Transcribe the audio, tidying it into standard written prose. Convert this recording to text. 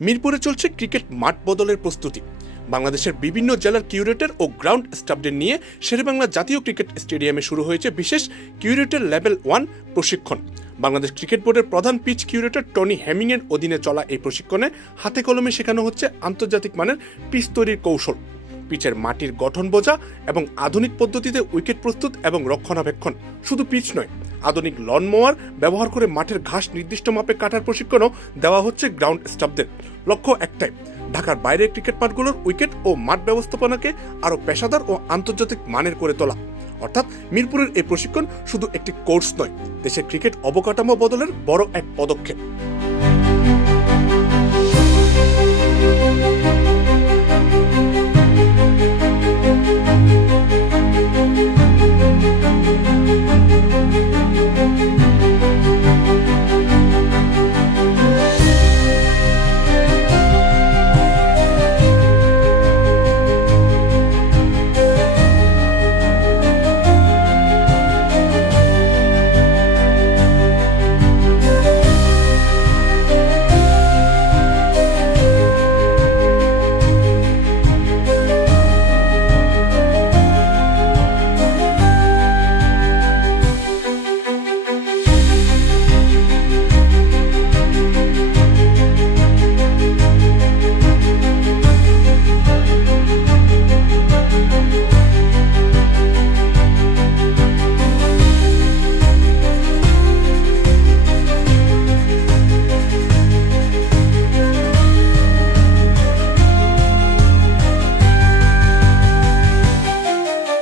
মিরপুরে চলছে ক্রিকেট মাঠ বদলের প্রস্তুতি। বাংলাদেশের বিভিন্ন জেলার কিউরেটর ও গ্রাউন্ড স্টাফদের নিয়ে শেরেবাংলা জাতীয় ক্রিকেট স্টেডিয়ামে শুরু হয়েছে বিশেষ কিউরেটর লেভেল 1 প্রশিক্ষণ। বাংলাদেশ ক্রিকেট বোর্ডের প্রধান পিচ কিউরেটর টনি হেমিংয়ের অধীনে চলা এই প্রশিক্ষণে হাতে কলমে শেখানো হচ্ছে আন্তর্জাতিক মানের পিচ তৈরির কৌশল, পিচের মাটির গঠন বোঝা এবং আধুনিক পদ্ধতিতে উইকেট প্রস্তুত এবং রক্ষণাবেক্ষণ। শুধু পিচ নয়, আধুনিক লন মোয়ার ব্যবহার করে মাঠের ঘাস নির্দিষ্ট মাপে কাটার প্রশিক্ষণও দেওয়া হচ্ছে গ্রাউন্ড স্টাফদের। লক্ষ্য একটাই, ঢাকার বাইরের ক্রিকেট মাঠগুলোর উইকেট ও মাঠ ব্যবস্থাপনাকে আরও পেশাদার ও আন্তর্জাতিক মানের করে তোলা। অর্থাৎ মিরপুরের এই প্রশিক্ষণ শুধু একটি কোর্স নয়, দেশের ক্রিকেট অবকাঠামো বদলের বড় এক পদক্ষেপ।